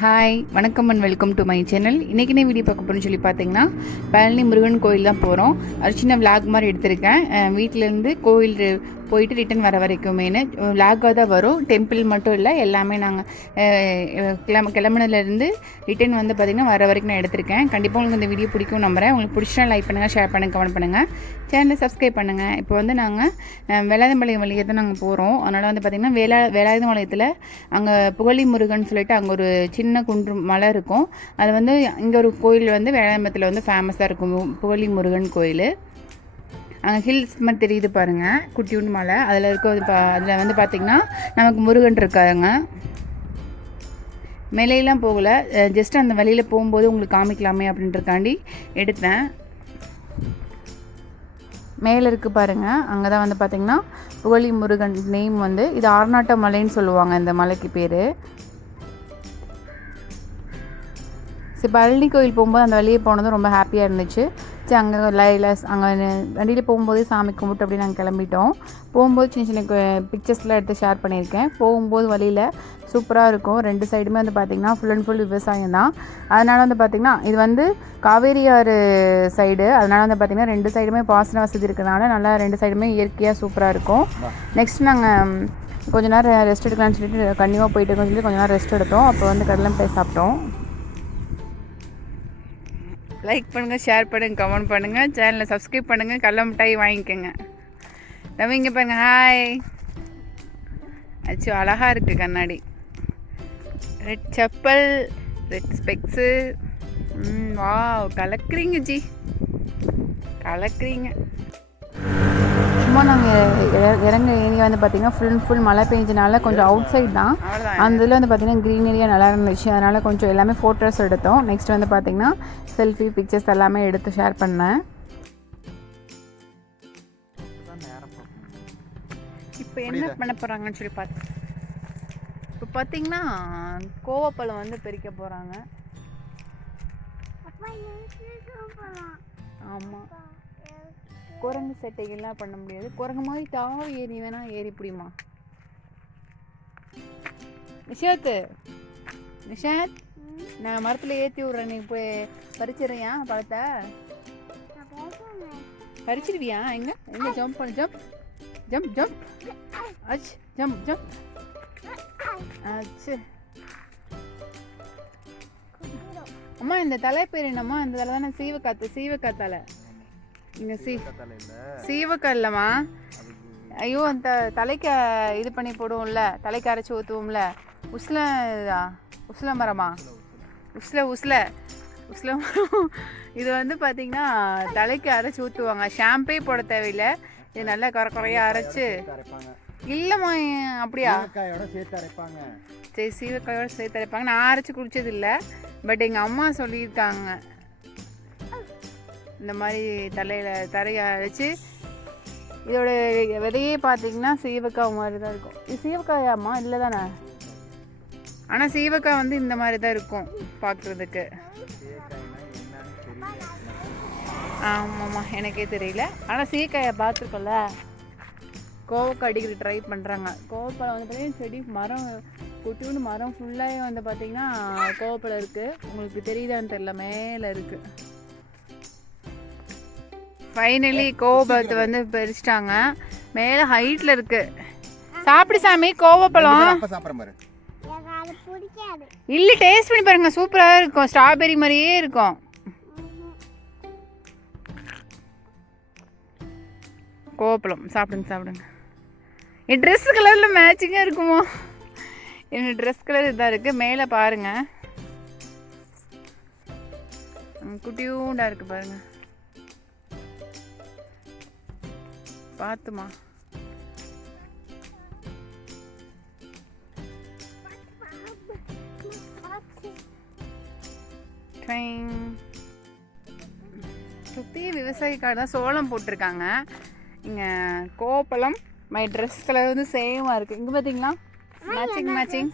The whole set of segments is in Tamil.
ஹாய் வணக்கம் and welcome to my channel இன்றைக்கி வீடியோ பார்க்க போகிறோம்னு சொல்லி பார்த்தீங்கன்னா பழனி முருகன் கோயில் தான் போகிறோம் ஒரு சின்ன விளாக் மாதிரி எடுத்திருக்கேன். வீட்டிலேருந்து கோயில் போயிட்டு ரிட்டன் வர வரைக்குமேனு விளாகாக தான் வரும். டெம்பிள் மட்டும் இல்லை எல்லாமே நாங்கள் கிளம்ப கிளம்புனதுலேருந்து ரிட்டன் வந்து பார்த்திங்கன்னா வர வரைக்கும் நான் எடுத்திருக்கேன். கண்டிப்பாக உங்களுக்கு இந்த வீடியோ பிடிக்கும் நம்புறேன். உங்களுக்கு பிடிச்சா லைக் பண்ணுங்கள் ஷேர் பண்ணுங்கள் கமெண்ட் பண்ணுங்கள் சேனலை சப்ஸ்கிரைப் பண்ணுங்கள் இப்போ வந்து நாங்கள் வேளாதம்பாளையம் வழியாக தான் நாங்கள் போகிறோம் அதனால் வந்து பார்த்திங்கன்னா வேளா வேலாயுதம்பாளையத்தில் அங்கே புகழி முருகன் சொல்லிட்டு அங்கே ஒரு சின்ன குன்று மலை இருக்கும். அது வந்து இங்கே ஒரு கோயில் வந்து வேளாயம்பத்தில் வந்து ஃபேமஸாக இருக்கும். புகழி முருகன் கோயில். அங்கே ஹில்ஸ் மாதிரி தெரியுது பாருங்கள் குட்டியூண்டு மலை. அதில் இருக்க அதில் வந்து பார்த்திங்கன்னா நமக்கு முருகன் இருக்காங்க மேலையெல்லாம் போகல. ஜஸ்ட் அந்த வழியில் போகும்போது உங்களுக்கு காமிக்கலாமே அப்படின்றக்காண்டி எடுத்தேன். மேலே இருக்குது பாருங்கள் அங்கே தான் வந்து பார்த்திங்கன்னா புகழி முருகன் நேம் வந்து இது ஆர்நாட்ட மலைன்னு சொல்லுவாங்க இந்த மலைக்கு பேர். சரி பழனி கோயில் போகும்போது அந்த வழியே போனதும் ரொம்ப ஹாப்பியாக இருந்துச்சு. சரி அங்கே லைலஸ் அங்கே வண்டியில் போகும்போதே சாமி கும்பிட்டு அப்படி நாங்கள் கிளம்பிட்டோம். போகும்போது சின்ன சின்ன பிக்சர்ஸ்லாம் எடுத்து ஷேர் பண்ணியிருக்கேன். போகும்போது வழியில் சூப்பராக இருக்கும். ரெண்டு சைடுமே வந்து பார்த்திங்கன்னா ஃபுல் அண்ட் ஃபுல் விவசாயம் தான். அதனால் வந்து பார்த்திங்கன்னா இது வந்து காவேரி ஆறு சைடு அதனால் வந்து பார்த்திங்கன்னா ரெண்டு சைடுமே பாசன வசதி இருக்கிறதுனால நல்லா ரெண்டு சைடுமே இயற்கையாக சூப்பராக இருக்கும். நெக்ஸ்ட் நாங்கள் கொஞ்ச நேரம் ரெஸ்ட் எடுக்கலாம்னு சொல்லிட்டு கண்டிப்பாக போயிட்டு கொஞ்சம் சொல்லி கொஞ்ச நேரம் ரெஸ்ட் எடுத்தோம். அப்போ வந்து கடலாம் போய் சாப்பிட்டோம். லைக் பண்ணுங்கள் ஷேர் பண்ணுங்கள் கமெண்ட் பண்ணுங்கள் சேனலை சப்ஸ்கிரைப் பண்ணுங்கள் கடல மிட்டாய் வாங்கிக்கோங்க. ரவி இங்கே ஹாய் அச்சோ அழகாக இருக்குது கண்ணாடி. ரெட் செப்பல் ரெட் ஸ்பெக்ஸு வா கலக்குறீங்க ஜி. கலக்குறீங்க. சும்மா நாங்கள் இறங்க ஏரியா வந்து பார்த்திங்கன்னா ஃபுல் அண்ட் ஃபுல் மழை பெஞ்சனால கொஞ்சம் அவுட் சைட் தான் அந்த இதில் வந்து பார்த்திங்கன்னா க்ரீனரியாக நல்லா இருந்துச்சு. அதனால் கொஞ்சம் எல்லாமே ஃபோட்டோஸ் எடுத்தோம். நெக்ஸ்ட் வந்து பார்த்திங்கன்னா செல்ஃபி பிக்சர்ஸ் எல்லாமே எடுத்து ஷேர் பண்ணேன். இப்போ என்ன பண்ண போகிறாங்கன்னு சொல்லி பார்த்து இப்போ பார்த்தீங்கன்னா கோவப்பழம் வந்து பறிக்க போகிறாங்க ஆமாம் குரங்கு செட்டைகள்லாம் பண்ண முடியாது. குரங்கு மாதிரி தாவி ஏறி வேணா ஏறி பிடிமா? நிஷாத் நிஷாத் நான் மரத்தில் ஏற்றி விட்றேன். நீ போய் பறிச்சிடுறியா பழத்தை? பறிச்சிடுவியா? எங்க? எங்க? ஜம்ப் பண்ணு ஜம்ப் ஜம்ப் ஜம்ப் அச் ஜம்ப் ஜம்ப் அச்சு. அம்மா இந்த தலை பேர் என்னம்மா இந்த தலை தானே சீவக்காத்து சீவக்காத்தால இங்க சீ சீவக்கல்லம்மா ஐயோ அந்த தலைக்கு இது பண்ணி போடுவோம்ல தலைக்கு அரைச்சி ஊற்றுவோம்ல உஸ்ல இதா? உஸ்ல மரமா? உஸ்ல உஸ்ல. உஸ்ல மரம். இது வந்து பார்த்தீங்கன்னா தலைக்கு அரைச்சி ஊற்றுவாங்க ஷாம்பே போட தேவையில்லை. இது நல்லா குறை குறையாக அரைச்சு. இல்லைம்மா அப்படியா? சீவக்காயோட சேர்த்து அரைப்பாங்க. சரி சீவக்காயோட சேர்த்து அரைப்பாங்க. நான் அரைச்சி குடிச்சது இல்லை பட் எங்கள் அம்மா சொல்லியிருக்காங்க. இந்த மாதிரி தலையில் தரையை அழைச்சி இதோட விதையே பார்த்தீங்கன்னா சீவக்காய் மாதிரி தான் இருக்கும். இது சீவக்காயாம்மா? இல்லை தானே ஆனால் சீவக்காய் வந்து இந்த மாதிரி தான் இருக்கும் பார்க்குறதுக்கு ஆமாம்மா எனக்கே தெரியல. ஆனால் சீக்காயை பார்த்துருக்கோம்ல? கோவக்காய் அடிக்கிற ட்ரை பண்ணுறாங்க கோவப்பழம் வந்து பார்த்தீங்கன்னா செடி மரம் குட்டியோண்டு மரம் ஃபுல்லாகவே வந்து பார்த்தீங்கன்னா கோவப்பழம் இருக்குது உங்களுக்கு தெரியுதான்னு தெரில மேலே இருக்குது ஃபைனலி கோவப்பழத்தை வந்து பறிச்சிட்டாங்க மேலே ஹைட்டில் இருக்குது சாப்பிடு சாமி கோவப்பழம். இல்லை டேஸ்ட் பண்ணி பாருங்க. சூப்பராக இருக்கும். ஸ்ட்ராபெரி மாதிரியே இருக்கும். கோவப்பழம். சாப்பிடுங்க சாப்பிடுங்க. என் ட்ரெஸ் கலரில் மேட்சிங்காக இருக்குமோ? என்னோட ட்ரெஸ் கலர் இதாக இருக்குது மேலே பாருங்க. ம், குட்டியூண்டா இருக்கு பார்த்துமா. சுற்றி விவசாய காடு தான் சோளம் போட்டிருக்காங்க. இங்கே கோப்பழம் மை ட்ரெஸ் கலர் வந்து சேமாக இருக்குது இங்கே பார்த்தீங்களா மேட்சிங் மேட்சிங்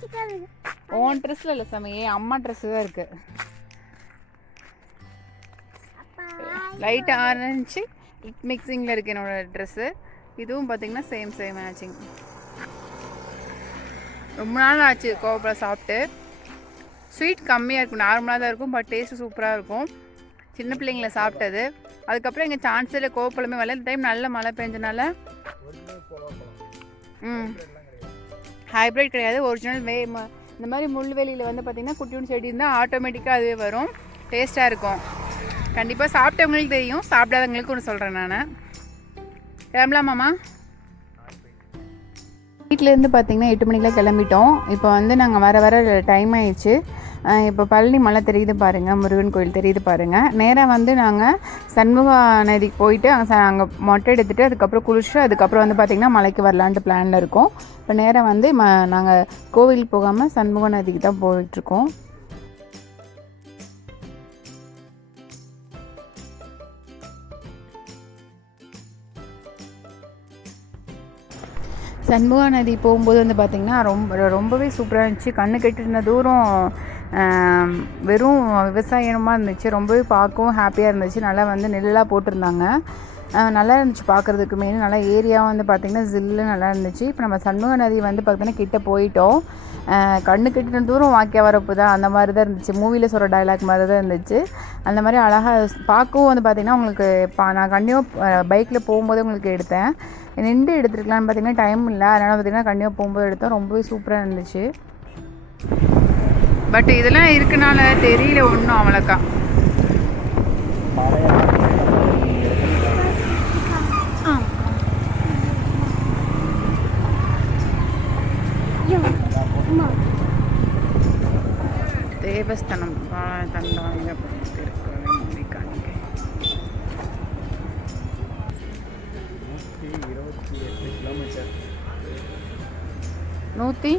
ஓன் ட்ரெஸ்ஸில் இல்லை சாமி என் அம்மா ட்ரெஸ்ஸு தான் இருக்குது லைட் ஆரஞ்சு மிக்சிங்கில் இருக்குது என்னோடய ட்ரெஸ்ஸு இதுவும் பார்த்திங்கன்னா சேம் சேம் மேட்சிங் ரொம்ப நாள் ஆச்சு கோவப்பழம் சாப்பிட்டு. ஸ்வீட் கம்மியாக இருக்கும் நார்மலாக தான் இருக்கும் பட் டேஸ்ட்டு சூப்பராக இருக்கும். சின்ன பிள்ளைங்கள சாப்பிட்டது. அதுக்கப்புறம் எங்கள் சான்ஸில் கோவப்பழமே வரல. இந்த டைம் நல்ல மழை பெஞ்சனால. ம். ஹைப்ரிட் கிடையாது ஒரிஜினல் வே இந்த மாதிரி முள்வெளியில் வந்து பார்த்திங்கன்னா குட்டியூன் செடி இருந்தால் ஆட்டோமேட்டிக்காக அதுவே வரும். டேஸ்ட்டாக இருக்கும். கண்டிப்பாக சாப்பிட்டவங்களுக்கு தெரியும். சாப்பிடாதவங்களுக்கு ஒன்று சொல்கிறேன் நான். கிளம்பலாமாம்மா வீட்டிலேருந்து பார்த்தீங்கன்னா எட்டு மணிக்கெலாம் கிளம்பிட்டோம். இப்போ வந்து நாங்கள் வர வர டைம் ஆயிடுச்சு. இப்போ பழனி மலை தெரியுது பாருங்கள் முருகன் கோயில் தெரியுது பாருங்கள் நேராக வந்து நாங்கள் சண்முகா நதிக்கு போயிட்டு அங்கே அங்கே மொட்டை எடுத்துகிட்டு அதுக்கப்புறம் குளிச்சுட்டு அதுக்கப்புறம் வந்து பார்த்திங்கன்னா மலைக்கு வரலான்ட்டு பிளானில் இருக்கோம். இப்போ நேராக வந்து ம நாங்கள் கோவில் போகாமல் சண்முக நதிக்கு தான் போயிட்டுருக்கோம் சண்முகா நதி போகும்போது வந்து பார்த்திங்கன்னா ரொம்ப ரொம்பவே சூப்பராக இருந்துச்சு. கண்ணு கெட்டிருந்த தூரம் வெறும் விவசாயமாக இருந்துச்சு. ரொம்பவே பார்க்கவும் ஹாப்பியாக இருந்துச்சு. நல்லா வந்து நெல்லெலாம் போட்டிருந்தாங்க. நல்லா இருந்துச்சு பார்க்குறதுக்கு மெயின் நல்லா ஏரியாவும் வந்து பார்த்திங்கன்னா ஜில்லு நல்லா இருந்துச்சு. இப்போ நம்ம சண்முக நதி வந்து பார்த்திங்கன்னா கிட்ட போயிட்டோம். கண்ணு கிட்ட தூரம் வாக்கிய வரப்பு தான் அந்த மாதிரி தான் இருந்துச்சு. மூவியில் சொல்கிற டைலாக் மாதிரி தான் இருந்துச்சு. அந்த மாதிரி அழகாக பார்க்கவும் வந்து பார்த்திங்கன்னா உங்களுக்கு பா நான் கண்டிப்பாக பைக்கில் போகும்போது உங்களுக்கு எடுத்தேன். நின்று எடுத்துருக்கலாம்னு பார்த்திங்கன்னா டைம் இல்லை. அதனால் பார்த்தீங்கன்னா கண்டிப்பாக போகும்போது எடுத்தோம். ரொம்பவே சூப்பராக இருந்துச்சு. பட் இதெல்லாம் இருக்கனால தெரியல ஒன்றும் அவ்வளோக்கா. தேவஸ்தானம் தந்தாங்க திருக்கோவில் நூற்றி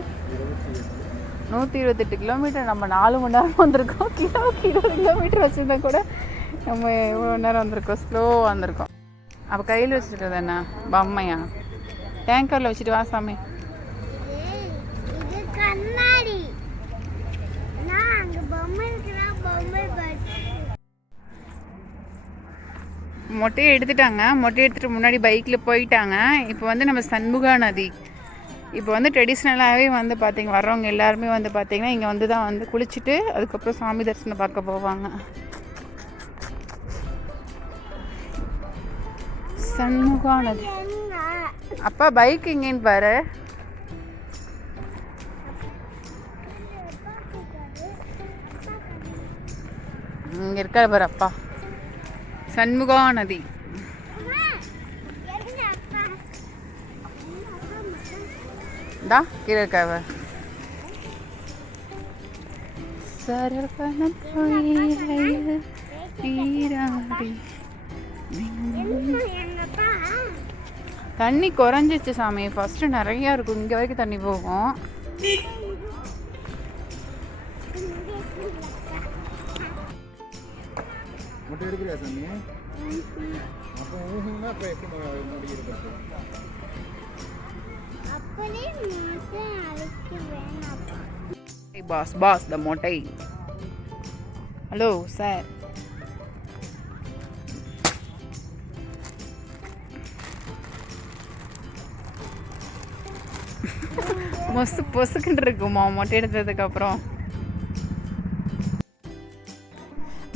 நூற்றி இருபத்தெட்டு கிலோமீட்டர். நம்ம நாலு மணி நேரம் வந்திருக்கோம். கிலோவுக்கு இருபது கிலோமீட்டர் வச்சுருந்தா கூட நம்ம எவ்வளோ நேரம் வந்திருக்கோம். ஸ்லோவாக வந்திருக்கோம். அப்போ கையில் வச்சுருக்கிறது என்ன? பொம்மையா? டேங்கரில் வச்சுட்டு வா சாமி ஏய், இது கண்ணாடி நான் அங்க பொம்மை இருக்கிறா பொம்மை பட் மொட்டையை எடுத்துட்டாங்க. மொட்டையை எடுத்துகிட்டு முன்னாடி பைக்கில் போயிட்டாங்க. இப்போ வந்து நம்ம சண்முகா நதி. இப்போ வந்து ட்ரெடிஷ்னலாகவே வந்து பார்த்திங்க வர்றவங்க எல்லாருமே வந்து பார்த்திங்கன்னா இங்கே வந்து தான் வந்து குளிச்சுட்டு அதுக்கப்புறம் சாமி தரிசனம் பார்க்க போவாங்க. சண்முகா நதி. அப்பா பைக் எங்கேன்னு பாரு. இங்கே இருக்கிற பாரு அப்பா. சண்முகா நதி தா கீழே இருக்காவ சரவண தண்ணி குறைஞ்சிச்சு சாமி. ஃபர்ஸ்ட் நிறைய இருக்கும். இங்க வரைக்கும் தண்ணி போகும். மட்டும் எடுக்கிறியா சாமி? அப்போ ஊசுனா அப்போ எப்படி முடிக்கிறது பாஸ் பாஸ் த மொட்டை. Hello sir. மொசு பொசுக்குன்னு இருக்குமா மொட்டை எடுத்ததுக்கு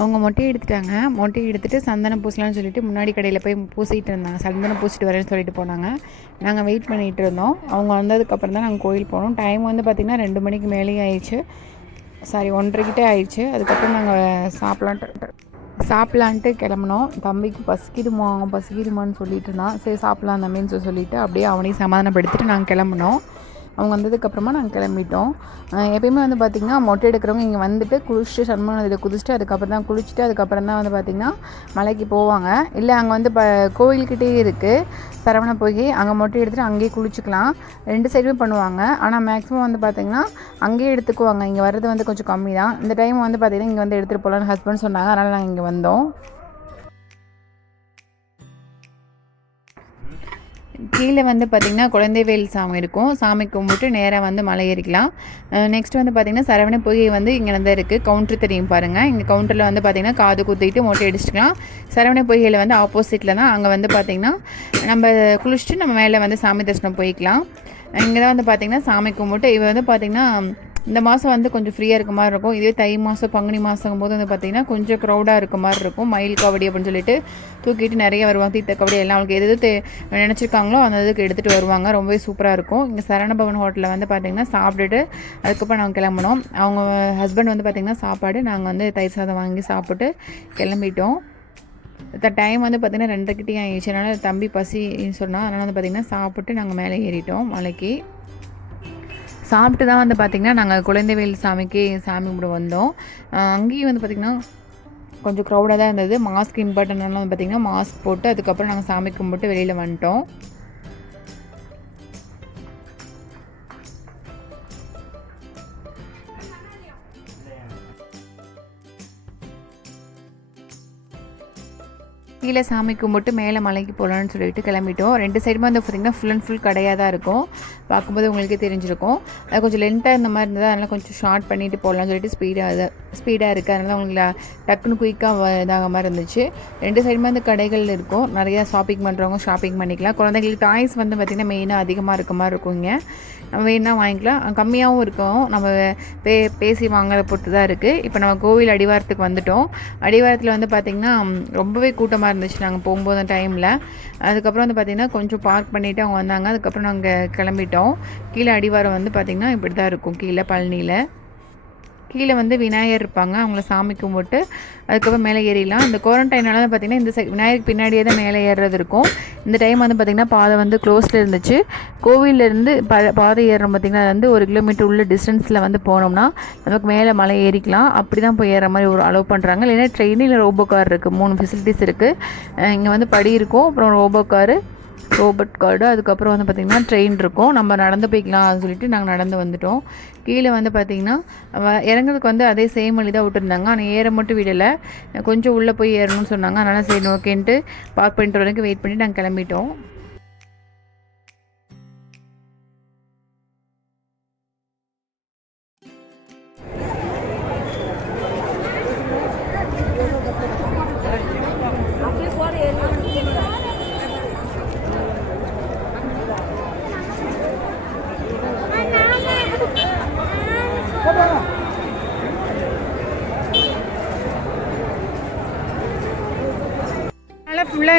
அவங்க மொட்டையை எடுத்துட்டாங்க. மொட்டையை எடுத்துட்டு சந்தனம் பூசலாம்னு சொல்லிட்டு முன்னாடி கடையில் போய் பூசிட்டு இருந்தாங்க. சந்தனம் பூசிட்டு வரேன்னு சொல்லிட்டு போனாங்க. நாங்கள் வெயிட் பண்ணிகிட்டு இருந்தோம். அவங்க வந்ததுக்கப்புறம் தான் நாங்கள் கோயில் போனோம். டைம் வந்து பார்த்திங்கன்னா ரெண்டு மணிக்கு மேலேயே ஆயிடுச்சு. சாரி ஒன்றரைக்கிட்டே ஆயிடுச்சு. அதுக்கப்புறம் நாங்கள் சாப்பிட்லான்ட்டு சாப்பிட்லான்ட்டு கிளம்புனோம். தம்பிக்கு பசிக்குதுமா பசிக்குதுமான்னு சொல்லிட்டு இருந்தான். சரி சாப்பிட்லாம் தம்பின்னு சொல்லி சொல்லிட்டு அப்படியே அவனையும் சமாதானப்படுத்திட்டு நாங்கள் கிளம்புனோம். அவங்க வந்ததுக்கப்புறமா நாங்கள் கிளம்பிட்டோம். எப்பயுமே வந்து பார்த்திங்கன்னா மொட்டை எடுக்கிறவங்க இங்கே வந்துட்டு குளிச்சுட்டு சண்முக நதியில் குதிச்சுட்டு அதுக்கப்புறம் தான் குளிச்சுட்டு அதுக்கப்புறம் தான் வந்து பார்த்திங்கன்னா மலைக்கு போவாங்க. இல்லை அங்கே வந்து இப்போ கோவில்கிட்டே இருக்குது சரவண போய் அங்கே மொட்டை எடுத்துகிட்டு அங்கேயே குளிச்சுக்கலாம். ரெண்டு சைடுமே பண்ணுவாங்க. ஆனால் மேக்ஸிமம் வந்து பார்த்திங்கன்னா அங்கேயே எடுத்துக்குவாங்க. இங்கே வர்றது வந்து கொஞ்சம் கம்மி தான் இந்த டைம் வந்து பார்த்திங்கன்னா இங்கே வந்து எடுத்துகிட்டு போகலான்னு ஹஸ்பண்ட் சொன்னாங்க. அதனால் நாங்கள் இங்கே வந்தோம். கீழே வந்து பார்த்திங்கன்னா குழந்தைவேல் சாமி இருக்கும். சாமி கும்பிட்டு நேராக வந்து மலை ஏறிக்கலாம். நெக்ஸ்ட் வந்து பார்த்திங்கன்னா சரவண பொய்கை வந்து இங்கே தான் இருக்குது கவுண்டர் தெரியும் பாருங்கள் இங்கே கவுண்டரில் வந்து பார்த்திங்கன்னா காது குத்திட்டு மொட்டை அடிச்சுக்கலாம். சரவண பொய்கையில் வந்து ஆப்போசிட்டில் தான் அங்கே வந்து பார்த்திங்கன்னா நம்ம குளிச்சுட்டு நம்ம மேலே வந்து சாமி தரிசனம் போய்க்கலாம். இங்கே தான் வந்து பார்த்திங்கன்னா சாமி கும்பிட்டு இவ வந்து பார்த்திங்கன்னா இந்த மாதம் வந்து கொஞ்சம் ஃப்ரீயாக இருக்க மாதிரி இருக்கும். இதே தை மாதம் பங்குனி மாதங்கும் போது வந்து பார்த்திங்கன்னா கொஞ்சம் க்ரௌடாக இருக்க மாதிரி இருக்கும். மயில் காவடி அப்படின்னு சொல்லிட்டு தூக்கிட்டு நிறைய வருவாங்க. தீர்த்த கபடி எல்லாம் அவங்களுக்கு எது எது நினச்சிருக்காங்களோ அந்த இதுக்கு எடுத்துகிட்டு வருவாங்க. ரொம்பவே சூப்பராக இருக்கும். இங்கே சரணபவன் ஹோட்டலில் வந்து பார்த்திங்கன்னா சாப்பிட்டுட்டு அதுக்கப்புறம் நாங்கள் கிளம்புனோம். அவங்க ஹஸ்பண்ட் வந்து பார்த்திங்கன்னா சாப்பாடு நாங்கள் வந்து தயிர் சாதம் வாங்கி சாப்பிட்டு கிளம்பிட்டோம். டைம் வந்து பார்த்திங்கன்னா ரெண்டரைக்கிட்டே ஆயிடுச்சு. அதனால் தம்பி பசி சொன்னால் அதனால் வந்து பார்த்திங்கன்னா சாப்பிட்டு நாங்கள் மேலே ஏறிட்டோம். மலைக்கு. சாப்பிட்டு தான் வந்து பார்த்திங்கன்னா நாங்கள் குழந்தைவேல் சாமிக்கு சாமி கும்பிட வந்தோம். அங்கேயும் வந்து பார்த்திங்கன்னா கொஞ்சம் க்ரௌடாக தான் இருந்தது. மாஸ்க் இம்பார்ட்டன்ட்னால வந்து பார்த்திங்கன்னா மாஸ்க் போட்டு அதுக்கப்புறம் நாங்கள் சாமி கும்பிட்டு வெளியில் வந்துட்டோம். கீழே சாமி கும்பிட்டு மேலே மலைக்கு போகலான்னு சொல்லிட்டு கிளம்பிட்டோம். ரெண்டு சைடுமே வந்து பார்த்திங்கன்னா ஃபுல் அண்ட் ஃபுல் கடையாக தான் இருக்கும். பார்க்கும்போது உங்களுக்கே தெரிஞ்சிருக்கும். அது கொஞ்சம் லென்ட்டாக இருந்த மாதிரி இருந்தது அதனால் கொஞ்சம் ஷார்ட் பண்ணிட்டு போகலான்னு சொல்லிட்டு ஸ்பீடாக ஸ்பீடாக இருக்குது அதனால் உங்களுக்கு டக்குன்னு குயிக்காக இதாக மாதிரி இருந்துச்சு. ரெண்டு சைடுமே வந்து கடைகள் இருக்கும். நிறையா ஷாப்பிங் பண்ணுறவங்க ஷாப்பிங் பண்ணிக்கலாம். குழந்தைங்களுக்கு டாய்ஸ் வந்து பார்த்திங்கன்னா மெயினாக அதிகமாக இருக்க மாதிரி இருக்குங்க நம்ம வேணால் வாங்கிக்கலாம். கம்மியாகவும் இருக்கும். நம்ம பே பேசி வாங்குற பொறுத்து தான் இருக்குது இப்போ நம்ம கோவில் அடிவாரத்துக்கு வந்துட்டோம். அடிவாரத்தில் வந்து பார்த்திங்கன்னா ரொம்பவே கூட்டமாக இருந்துச்சு. நாங்கள் போகும்போது டைமில். அதுக்கப்புறம் வந்து பார்த்திங்கன்னா கொஞ்சம் பார்க் பண்ணிவிட்டு அவங்க வந்தாங்க. அதுக்கப்புறம் நாங்கள் கிளம்பிட்டோம். கீழே அடிவாரம் வந்து பார்த்திங்கன்னா இப்படி தான் இருக்கும். கீழே பழனியில். கீழே வந்து விநாயகர் இருப்பாங்க. அவங்கள சாமி கும்பிட்டு அதுக்கப்புறம் மேலே ஏறிடலாம். இந்த குவாரண்டைனால பார்த்தீங்கன்னா பார்த்திங்கன்னா இந்த சைட் விநாயகருக்கு பின்னாடியே தான் மேலே ஏறுறது இருக்கும். இந்த டைம் வந்து பார்த்திங்கன்னா பாதை வந்து க்ளோஸில் இருந்துச்சு. கோவிலேருந்து ப பாதை ஏறுறோம் பார்த்திங்கன்னா அது வந்து ஒரு கிலோமீட்டர் உள்ள டிஸ்டன்ஸில் வந்து போனோம்னா நமக்கு மேலே மலை ஏறிக்கலாம். அப்படி தான் போய் ஏறுற மாதிரி ஒரு அலோவ் பண்ணுறாங்க இல்லைன்னா ட்ரெயினில் ரோபோ கார் இருக்குது மூணு ஃபெசிலிட்டிஸ் இருக்குது இங்கே வந்து படி இருக்கும். அப்புறம் ரோபோ காரு ரோபோட் கார்டு. அதுக்கப்புறம் வந்து பார்த்திங்கன்னா ட்ரெயின் இருக்கும். நம்ம நடந்து போய்க்கலாம் அப்படின்னு சொல்லிட்டு நாங்கள் நடந்து வந்துட்டோம். கீழே வந்து பார்த்திங்கன்னா வ- இறங்குறதுக்கு வந்து அதே சேம் வழி தான் விட்டுருந்தாங்க. ஆனால் ஏற மட்டும் விடலை. கொஞ்சம் உள்ளே போய் ஏறணும்னு சொன்னாங்க. அதனால் சரி ஓகேன்ட்டு பார்க் பண்ணிட்டு வரைக்கும் வெயிட் பண்ணி நாங்கள் கிளம்பிட்டோம்.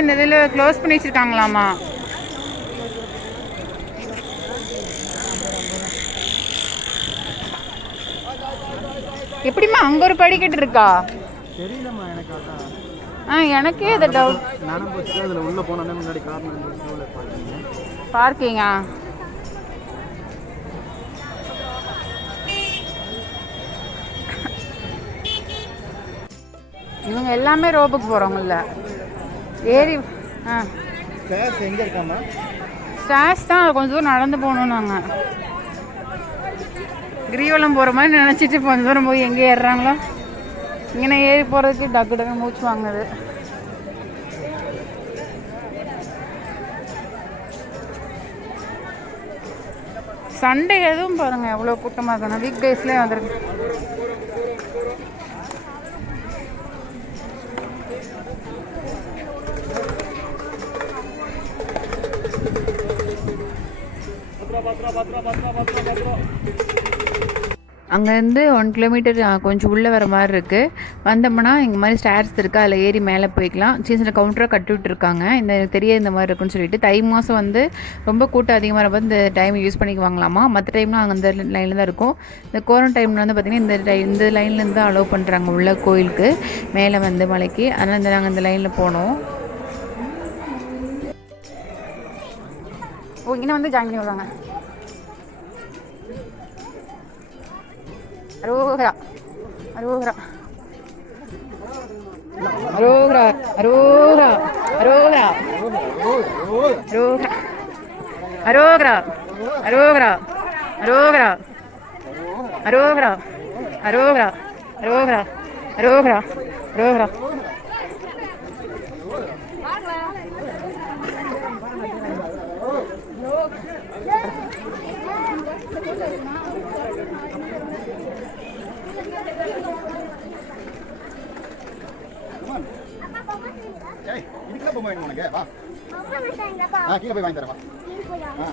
இந்த இதில் க்ளோஸ் பண்ணி வச்சுருக்காங்களாமா? எப்படிம்மா அங்கே ஒரு படிக்கட்டு இருக்கா தெரியலம்மா எனக்கு அதான். ஆ எனக்கே அது டவுட் நானும் போச்சுட்டு அதில் உள்ளே போனோன்னே முன்னாடி பார்த்தீங்க பார்க்கிங்கா இவங்க எல்லாமே ரோபுக்கு போகிறவங்கள ஏறி ஆ. ஸ்டேர்ஸ் எங்கே இருக்காம்மா? ஸ்டாஷ் தான் கொஞ்சம் தூரம் நடந்து போகணும் நாங்கள் கிரிவலம் போகிற மாதிரி நினச்சிட்டு கொஞ்சம் தூரம் போய் எங்கே ஏறுறாங்களோ? இங்கே ஏறி போகிறதுக்கு டக்கு டக்கு மூச்சு வாங்குது. சண்டே எதுவும் பாருங்க எவ்வளோ கூட்டமாக இருக்கணும் வீக் டேஸ்லேயே வந்துருக்கு. அங்கேருந்து ஒன் கிலோமீட்டர் கொஞ்சம் உள்ளே வர மாதிரி இருக்குது வந்தோம்னா இங்கே மாதிரி ஸ்டேர்ஸ் இருக்குது அதில் ஏறி மேலே போய்க்கலாம். சின்ன சின்ன கவுண்டராக கட்டி விட்டுருக்காங்க. இந்த எனக்கு தெரிய இந்த மாதிரி இருக்குன்னு சொல்லிட்டு. தை மாதம் வந்து ரொம்ப கூட்டம் அதிகமாக இருப்போது இந்த டைம் யூஸ் பண்ணிக்குவாங்களாமா? மற்ற டைம்லாம் அங்கே இந்த லைனில் தான் இருக்கும். இந்த கோரன் டைமில் வந்து பார்த்திங்கன்னா இந்த டை இந்த லைன்லேருந்து தான் அலோவ் பண்ணுறாங்க உள்ள கோயிலுக்கு. மேலே வந்து மலைக்கு. அதனால் இந்த நாங்கள் இந்த லைனில் போனோம். இங்கே வந்து ஜாயின் பண்ணி விடுவாங்க അരോഹര അരോഹര അരോഹര അരോഹര അരോഹര അരോഹര അരോഹര അരോഹര അരോഹര അരോഹര അരോഹര അരോഹര അരോഹര അരോഹര ஆ கீழே போய் வாங்கி தரேன் வா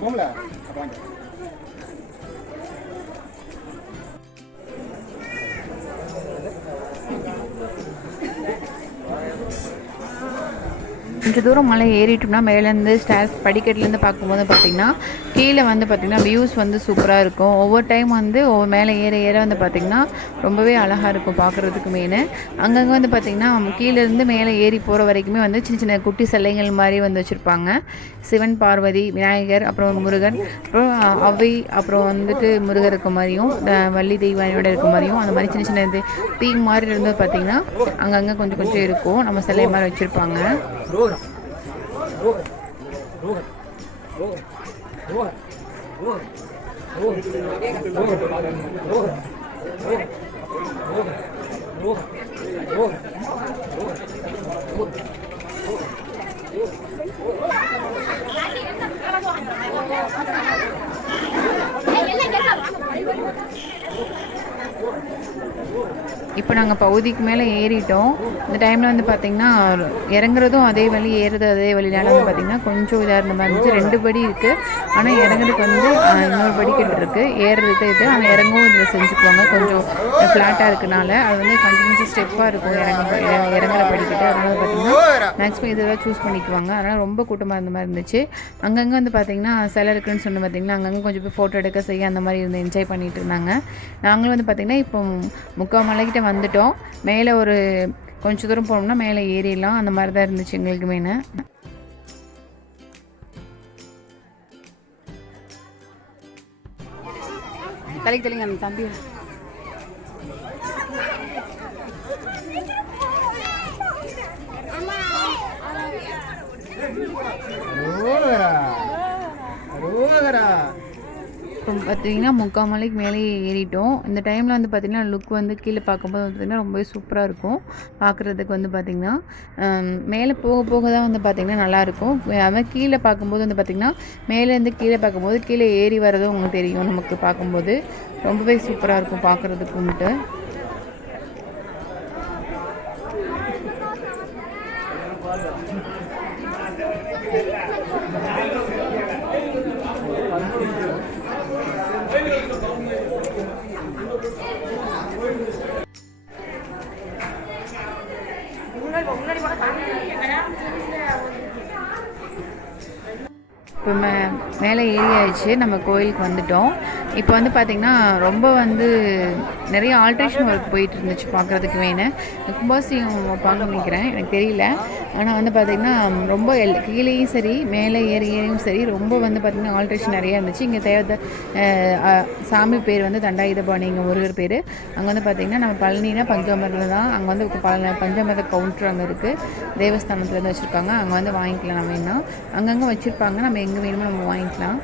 போகல அப்போ வாங்கி தரேன். கொஞ்சம் தூரம் மலை ஏறிட்டோம்னா மேலேருந்து ஸ்டேர்ஸ் படிக்கட்டுலேருந்து பார்க்கும்போது பார்த்திங்கன்னா கீழே வந்து பார்த்திங்கன்னா வியூஸ் வந்து சூப்பராக இருக்கும். ஒவ்வொரு டைம் வந்து ஒவ்வொரு மேலே ஏற ஏற வந்து பார்த்திங்கன்னா ரொம்பவே அழகாக இருக்கும் பார்க்குறதுக்கு மெயின் அங்கங்கே வந்து பார்த்திங்கன்னா கீழேருந்து மேலே ஏறி போகிற வரைக்குமே வந்து சின்ன சின்ன குட்டி சிலைகள் மாதிரி வந்து வச்சுருப்பாங்க. சிவன் பார்வதி விநாயகர் அப்புறம் முருகன் அப்புறம் அவை அப்புறம் வந்துட்டு முருகர் இருக்க மாதிரியும் வள்ளி தெய்வானியோட இருக்க மாதிரியும் அந்த மாதிரி சின்ன சின்ன இது தீம் மாதிரி இருந்தது பார்த்திங்கன்னா அங்கங்கே கொஞ்சம் கொஞ்சம் இருக்கும். நம்ம சிலை மாதிரி வச்சுருப்பாங்க. Roda. Roda. Roda. Roda. Roda. Roda. Roda. Roda. Roda. இப்போ நாங்கள் பகுதிக்கு மேலே ஏறிட்டோம். இந்த டைமில் வந்து பார்த்திங்கன்னா இறங்குறதும் அதே வழி ஏறுறது அதே வழினால வந்து பார்த்திங்கன்னா கொஞ்சம் இதாக இருந்த மாதிரி இருந்துச்சு. ரெண்டு படி இருக்குது ஆனால் இறங்குறதுக்கு வந்து இன்னொரு படிக்கட்டு இருக்குது ஏறுறது இது ஆனால் இறங்கவும் இதில் செஞ்சுக்குவாங்க கொஞ்சம் ஃப்ளாட்டாக இருக்கனால அது வந்து கண்டினியூஸாக ஸ்டெப்பாக இருக்கும் இறங்க இறங்குற படிக்கட்டு அதனால பார்த்திங்கன்னா மேக்ஸிமம் இதெல்லாம் சூஸ் பண்ணிக்குவாங்க. அதனால் ரொம்ப கூட்டமாக இருந்த மாதிரி இருந்துச்சு. அங்கங்கே வந்து பார்த்திங்கன்னா சிலை இருக்குன்னு சொன்ன பார்த்திங்கன்னா அங்கங்கே கொஞ்சம் போய் ஃபோட்டோ எடுக்க செய்ய அந்த மாதிரி இருந்து என்ஜாய் பண்ணிகிட்டு இருந்தாங்க. நாங்களும் வந்து பார்த்திங்கன்னா இப்போ முக்கால் மலைக்கிட்ட வந்துட்டோம். மேலே ஒரு கொஞ்சம் தூரம் போனோம்னா மேலே ஏறிடலாம். அந்த மாதிரி தான் இருந்துச்சு எங்களுக்கு மீன் தலைக்கு தெளிங்க அந்த தம்பி. Oh, yeah. இப்போ பார்த்தீங்கன்னா முக்கால் மலைக்கு மேலே ஏறிட்டோம். இந்த டைமில் வந்து பார்த்திங்கன்னா லுக் வந்து கீழே பார்க்கும்போது வந்து பார்த்திங்கன்னா ரொம்பவே சூப்பராக இருக்கும். பார்க்குறதுக்கு வந்து பார்த்திங்கன்னா மேலே போக போக தான் வந்து பார்த்திங்கன்னா நல்லாயிருக்கும் அவன் கீழே பார்க்கும்போது வந்து பார்த்திங்கன்னா மேலேருந்து கீழே பார்க்கும்போது கீழே ஏறி வரதும் உங்களுக்கு தெரியும் நமக்கு பார்க்கும்போது. ரொம்பவே சூப்பராக இருக்கும் பார்க்குறதுக்குன்ட்டு இப்போ மேலே மேலே ஆயிடுச்சு நம்ம கோயிலுக்கு வந்துட்டோம். இப்போ வந்து பார்த்திங்கன்னா ரொம்ப வந்து நிறைய ஆல்ட்ரேஷன் ஒர்க் போயிட்டு இருந்துச்சு பார்க்குறதுக்கு வேணும் கும்பாசியம் வைப்பாங்கன்னு நினைக்கிறேன். எனக்கு தெரியல. ஆனால் வந்து பார்த்திங்கன்னா ரொம்ப எல் கீழேயும் சரி மேலே ஏறி ஏறியும் சரி ரொம்ப வந்து பார்த்திங்கன்னா ஆல்ட்ரேஷன் நிறையா இருந்துச்சு. இங்கே தேவத சாமி பேர் வந்து தண்டாயுதபாணி இங்கே முருகர் பேர். அங்கே வந்து பார்த்திங்கன்னா நம்ம பழனினா பஞ்சாமரில் தான். அங்கே வந்து பல பஞ்சாமத கவுண்டர் அங்கே இருக்குது தேவஸ்தானத்துலேருந்து வச்சுருக்காங்க. அங்கே வந்து வாங்கிக்கலாம் நம்ம வேணா அங்கங்கே வச்சுருப்பாங்க. நம்ம எங்கே வேணுமோ நம்ம வாங்கிக்கலாம்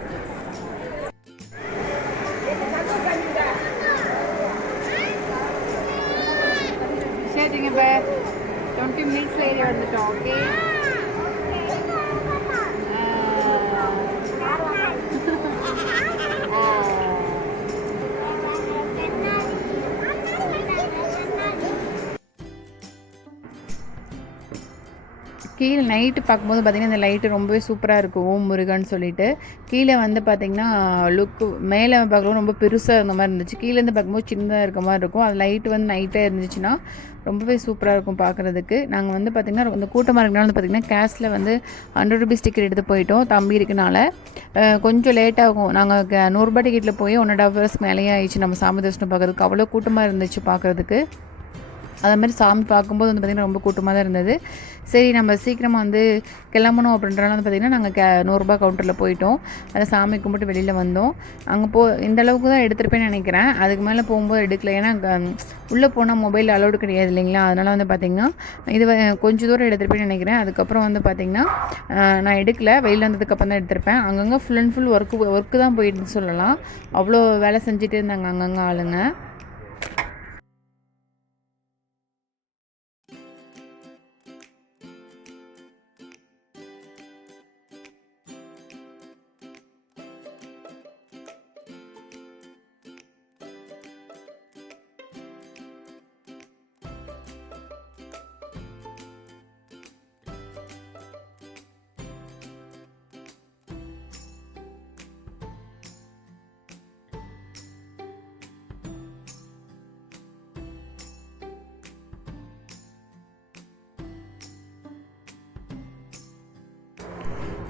சரிங்க இப்போ டுவெண்ட்டி மினிட்ஸில் ஏறி வந்துட்டோம் ஓகே கீழே நைட்டு பார்க்கும்போது பார்த்தீங்கன்னா இந்த லைட்டு ரொம்பவே சூப்பராக இருக்கும். ஓம் முருகன் சொல்லிட்டு. கீழே வந்து பார்த்தீங்கன்னா லுக்கு மேலே பார்க்கும்போது ரொம்ப பெருசாக இருந்த மாதிரி இருந்துச்சு. கீழேருந்து பார்க்கும்போது சின்னதாக இருக்க மாதிரி இருக்கும். அது லைட்டு வந்து நைட்டாக இருந்துச்சுன்னா ரொம்பவே சூப்பராக இருக்கும் பார்க்குறதுக்கு நாங்கள் வந்து பார்த்திங்கன்னா இந்த கூட்டமாக இருக்கனால வந்து பார்த்திங்கன்னா கேஷில் வந்து ஹண்ட்ரட் ருபீஸ் டிக்கெட் எடுத்து போயிட்டோம். தம்பி இருக்கனால கொஞ்சம் லேட்டாகும் நாங்கள் நூறுரூபா டிக்கெட்டில் போய் ஒன் அண்ட் ஹாஃப் ஹவர்ஸ் மேலேயே ஆயிடுச்சு நம்ம சாமி தரிசனம் பார்க்குறதுக்கு. அவ்வளோ கூட்டமாக இருந்துச்சு பார்க்குறதுக்கு அதே மாதிரி சாமி பார்க்கும்போது வந்து பார்த்திங்கன்னா ரொம்ப கூட்டமாக தான் இருந்தது. சரி நம்ம சீக்கிரமாக வந்து கிளம்பணும் அப்படின்றனால வந்து பார்த்திங்கன்னா நாங்கள் கே நூறுரூபா கவுண்டரில் போயிட்டோம். அதை சாமி கும்பிட்டு வெளியில் வந்தோம். அங்கே போ இந்த அளவுக்கு தான் எடுத்துருப்பேன்னு நினைக்கிறேன். அதுக்கு மேலே போகும்போது எடுக்கல. ஏன்னா உள்ளே போனால் மொபைல் அலௌடு கிடையாது இல்லைங்களா? அதனால் வந்து பார்த்திங்கன்னா இது கொஞ்சம் தூரம் எடுத்துருப்பேன்னு நினைக்கிறேன். அதுக்கப்புறம் வந்து பார்த்திங்கன்னா நான் எடுக்கல. வெளியில் வந்ததுக்கப்புறம் தான் எடுத்திருப்பேன். அங்கங்கே full and full work work தான் போயிட்டுன்னு சொல்லலாம். அவ்வளோ வேலை செஞ்சுட்டு இருந்தாங்க அங்கங்கே ஆளுங்க.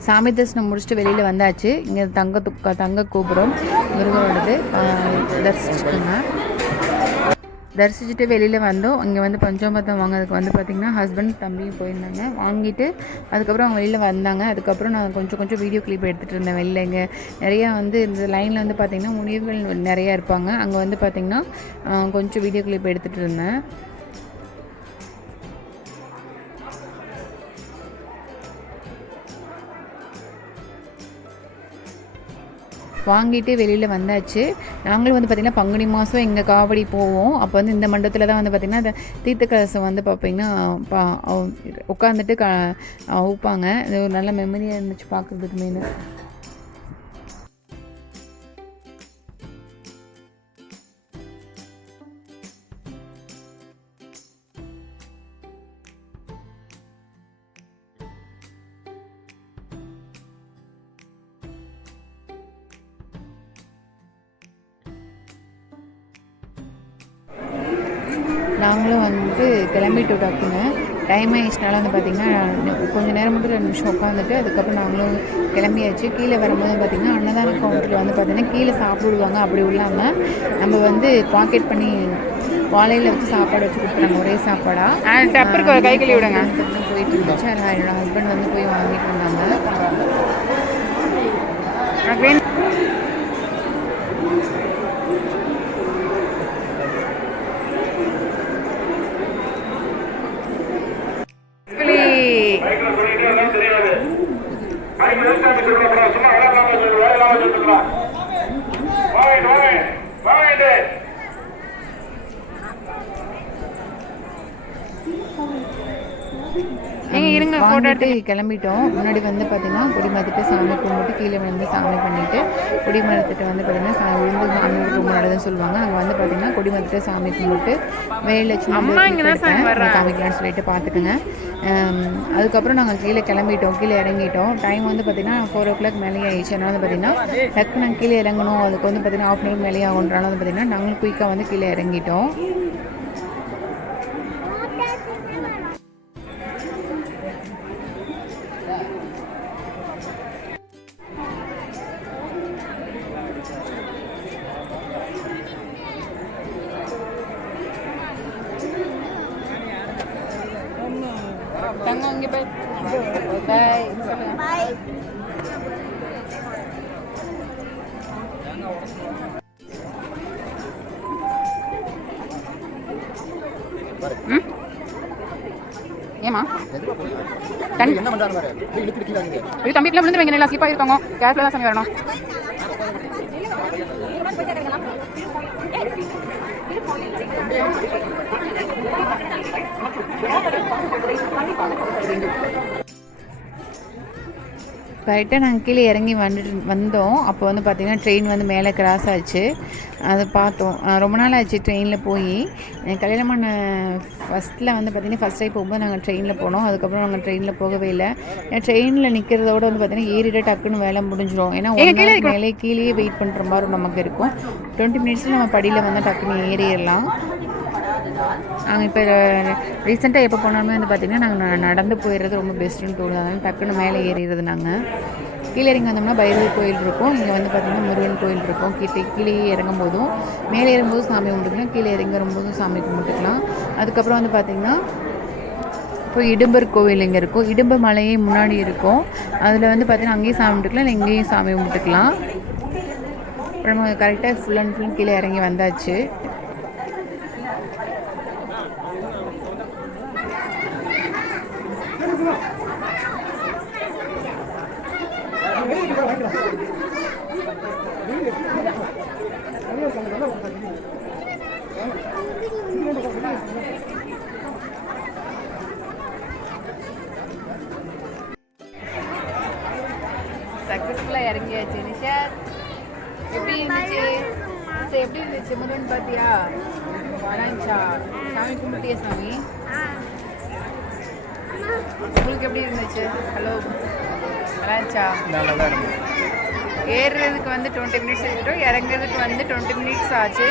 சாமி தரிசனம் முடிச்சுட்டு வெளியில் வந்தாச்சு. இங்கே தங்க துக்க தங்க கோபுரம் முருகனோடது தரிசிச்சுக்கோங்க தரிசிச்சுட்டு வெளியில் வந்தோம். இங்கே வந்து பஞ்சோபத்தம் வாங்கிறதுக்கு வந்து பார்த்திங்கன்னா ஹஸ்பண்ட் தம்பியும் போயிருந்தாங்க. வாங்கிட்டு அதுக்கப்புறம் அவங்க வெளியில் வந்தாங்க. அதுக்கப்புறம் நான் கொஞ்சம் கொஞ்சம் வீடியோ கிளிப் எடுத்துகிட்டு இருந்தேன் வெளில இங்கே நிறையா வந்து இந்த லைனில் வந்து பார்த்திங்கன்னா முனிவர்கள் நிறையா இருப்பாங்க. அங்கே வந்து பார்த்திங்கன்னா கொஞ்சம் வீடியோ கிளிப் எடுத்துகிட்டு இருந்தேன். வாங்கிட்டு வெளியில் வந்தாச்சு. நாங்களும் வந்து பார்த்திங்கன்னா பங்குனி மாதம் எங்கள் காவடி போவோம். அப்போ வந்து இந்த மண்டபத்தில் தான் வந்து பார்த்திங்கன்னா அந்த தீர்த்த கலசம் வந்து பார்த்திங்கன்னா பா உட்காந்துட்டு க ஊப்பாங்க இது ஒரு நல்ல மெமரியாக இருந்துச்சு பார்க்குறதுக்கு மெயின் கிளம்பிட்டு டக்குங்க டைம் ஆயிடுச்சுனால வந்து பார்த்திங்கன்னா கொஞ்சம் நேரம் மட்டும் ரெண்டு நிமிஷம் உட்காந்துட்டு அதுக்கப்புறம் நாங்களும் கிளம்பியாச்சு. கீழே வரும்போது பார்த்திங்கன்னா அன்னதான கவுண்டரில் வந்து பார்த்திங்கன்னா கீழே சாப்பிடுவாங்க. அப்படி இல்லாமல் நம்ம வந்து பாக்கெட் பண்ணி வாழையில வச்சு சாப்பாடு வச்சு கொடுக்குறாங்க ஒரே சாப்பாடா. டப்பருக்கு ஒரு கை கழுவி விடுங்க. போயிட்டு இருந்துச்சு. அதில் என்னோட ஹஸ்பண்ட் வந்து போய் வாங்கிட்டு இருந்தாங்க வாங்கிட்டு கிளம்பிட்டோம். முன்னாடி வந்து பார்த்தீங்கன்னா கொடி மரத்துட்டு சாமி கும்பிட்டு கீழே வந்து சாமி பண்ணிட்டு கொடி மரத்துட்டு வந்து பார்த்தீங்கன்னா சா விழுந்து சாமி ரொம்ப நல்லதுன்னு சொல்லுவாங்க. அங்கே வந்து பார்த்தீங்கன்னா கொடி மரத்துட்டு சாமி கும்பிட்டு வேலை அம்மா இங்க தான் சாமி வர்றா. காமிக்கலாம்னு சொல்லிட்டு பார்த்துக்குங்க அதுக்கப்புறம் நாங்கள் கீழே கிளம்பிட்டோம். கீழே இறங்கிட்டோம். டைம் வந்து பார்த்தீங்கன்னா ஃபோர் ஓ கிளாக் மேலே ஆயிடுச்சு. அதனால வந்து பார்த்தீங்கன்னா டக்கு நாங்கள் கீழே இறங்கணும். அதுக்கு வந்து பார்த்தீங்கன்னா ஆஃப் அன் ஹவர் மேலே ஆகுன்றனால வந்து பார்த்தீங்கன்னா நாங்களும் குயிக்காக வந்து கீழே இறங்கிட்டோம். நிக்கிறாங்க இது தம்பி விழுந்து வைங்க நல்லா ஸ்லிப் ஆகிருக்காங்க கேர்ஃபுல்லாக தான் சாமி வரணும். கரெக்டாக நாங்கள் கீழே இறங்கி வந்துட்டு வந்தோம். அப்போ வந்து பார்த்திங்கன்னா ட்ரெயின் வந்து மேலே கிராஸ் ஆச்சு. அதை பார்த்தோம். ரொம்ப நாள் ஆச்சு ட்ரெயினில் போய். கல்யாணம் பண்ண ஃபஸ்ட்டில் வந்து பார்த்திங்கன்னா ஃபஸ்ட் டைம் போகும்போது நாங்கள் ட்ரெயினில் போனோம். அதுக்கப்புறம் நாங்கள் ட்ரெயினில் போகவே இல்லை. ட்ரெயினில் நிற்கிறதோட வந்து பார்த்திங்கன்னா ஏறிட டக்குன்னு வேலை முடிஞ்சிடும் ஏன்னா ஏங்க, ஒன் கீழே ஹவர் மேலே கீழேயே வெயிட் பண்ணுற மாதிரி நமக்கு இருக்கும். டுவெண்ட்டி மினிட்ஸில் நம்ம படியில் வந்து டக்குன்னு ஏறிடலாம். நாங்கள் இப்போ ரீசெண்டாக எப்போ போனாலுமே வந்து பார்த்திங்கன்னா நாங்கள் நடந்து போயிடுறது ரொம்ப பெஸ்ட்டுன்னு தோணுது. அதனால் டக்குன்னு மேலே ஏறிடுறது நாங்கள் கீழே இறங்கி வந்தோம்னா பைரவி கோயில் இருக்கும். இங்கே வந்து பார்த்திங்கன்னா முருகன் கோயில் இருக்கும். கீழே கீழே இறங்கும் போதும் மேலே இறங்கும்போது சாமி கும்பிட்டுக்கலாம். கீழே இறங்கி வரும்போதும் சாமி கும்பிட்டுக்கலாம். அதுக்கப்புறம் வந்து பார்த்திங்கன்னா இப்போ இடும்பர் கோவில் இங்கே இருக்கும். இடும்பர் மலையே முன்னாடி இருக்கும். அதில் வந்து பார்த்திங்கன்னா அங்கேயும் சாமி கும்பிட்டுக்கலாம். இல்லை இங்கேயும் சாமி கும்பிட்டுக்கலாம். அப்புறம் நம்ம கரெக்டாக ஃபுல் அண்ட் ஃபுல் கீழே இறங்கி வந்தாச்சு. சக்ஸஸ்ஃபுல்லாக இறங்கியாச்சு. நிஷா எப்படி இருந்துச்சு? சரி எப்படி இருந்துச்சு? முருகன் பார்த்தியா வராஞ்சா சாமி கும்பிட்டியா சாமி? உங்களுக்கு எப்படி இருந்துச்சு? ஹலோ வராச்சா நல்லா தான் இருந்தது ஏறுறதுக்கு வந்து டுவெண்ட்டி மினிட்ஸ் எடுத்துட்டோம் இறங்குறதுக்கு வந்து டுவெண்ட்டி மினிட்ஸ் ஆச்சு.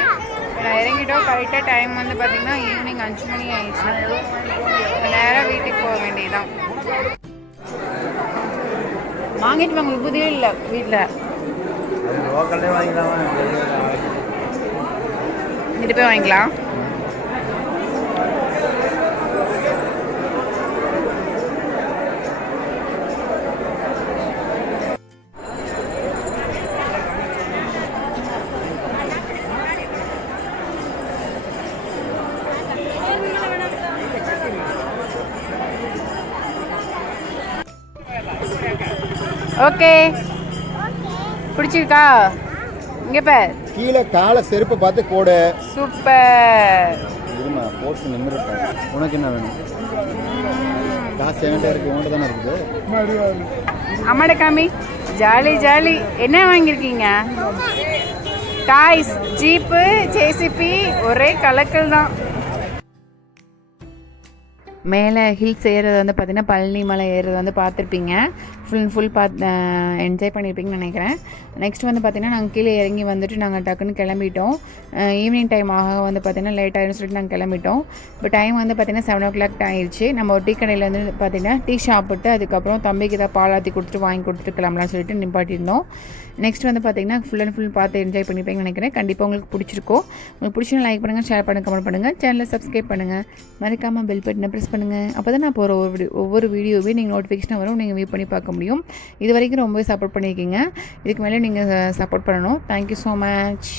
நான் இறங்கிட்டோம். கரெக்டாக டைம் வந்து பார்த்திங்கன்னா ஈவினிங் அஞ்சு மணி ஆயிடுச்சு. நேராக வீட்டுக்கு போக வேண்டியதுதான். வாங்கிட்டு வாங்க. விபூதியே இல்லை வீட்டில் இங்கிட்டு போய் வாங்கிக்கலாம். ஓகே. பிடிச்சிருக்கா? இங்கே பார். கீழே காலை செருப்பை பார்த்து போடு. சூப்பர். இருமா போட்டு நின்றுட்டேன் உனக்கு என்ன வேணும்? காசு என்கிட்ட இருக்கு உன்கிட்ட தானே இருக்குது? அம்மாட காமி. Jolly jolly. என்ன வாங்கியிருக்கீங்க? டாய்ஸ் ஜீப்பு ஜேசிபி ஒரே கலக்கல் தான். மேலே ஹில்ஸ் ஏறுறது வந்து பார்த்திங்கன்னா பழனி மலை ஏறுறது வந்து பார்த்துருப்பீங்க ஃபுல் அண்ட் ஃபுல் பார்த்து என்ஜாய் பண்ணியிருப்பீங்கன்னு நினைக்கிறேன். நெக்ஸ்ட் வந்து பார்த்திங்கன்னா நாங்கள் கீழே இறங்கி வந்துட்டு நாங்கள் டக்குன்னு கிளம்பிட்டோம். ஈவினிங் டைம் ஆக வந்து பார்த்திங்கன்னா லேட் ஆகிடும் சொல்லிட்டு நாங்கள் கிளம்பிட்டோம். இப்போ டைம் வந்து பார்த்திங்கன்னா செவன் ஓ கிளாக் ஆயிடுச்சு. நம்ம ஒரு டீ கடையில் வந்து பார்த்தீங்கன்னா டீ சாப்பிட்டு அதுக்கப்புறம் தம்பிக்கு ஏதாவது பால் ஆற்றி கொடுத்துட்டு வாங்கி கொடுத்துட்டு கிளம்பலாம்னு சொல்லிட்டு நிப்பாட்டியிருந்தோம். நெக்ஸ்ட் வந்து பார்த்தீங்கன்னா ஃபுல் அண்ட் ஃபுல் பார்த்து என்ஜாய் பண்ணிப்பீங்கன்னு நினைக்கிறேன். கண்டிப்பாக உங்களுக்கு பிடிச்சிருக்கும் உங்களுக்கு பிடிச்சிருந்தா லைக் பண்ணுங்கள் ஷேர் பண்ணுங்கள் கமெண்ட் பண்ணுங்கள் சேனலை சப்ஸ்கிரைப் பண்ணுங்கள் மறக்காமல் பெல் பட்டனை ப்ரெஸ் பண்ணுங்கள் அப்போ தான் நான் போகிற ஒவ்வொரு ஒவ்வொரு வீடியோவே நீங்கள் நோட்டிஃபிகேஷன் வரும். நீங்கள் வியூ பண்ணி பார்க்க முடியும். இது வரைக்கும் ரொம்பவே சப்போர்ட் பண்ணியிருக்கீங்க. இதுக்கு மேலே நீங்கள் சப்போர்ட் பண்ணணும். Thank you so much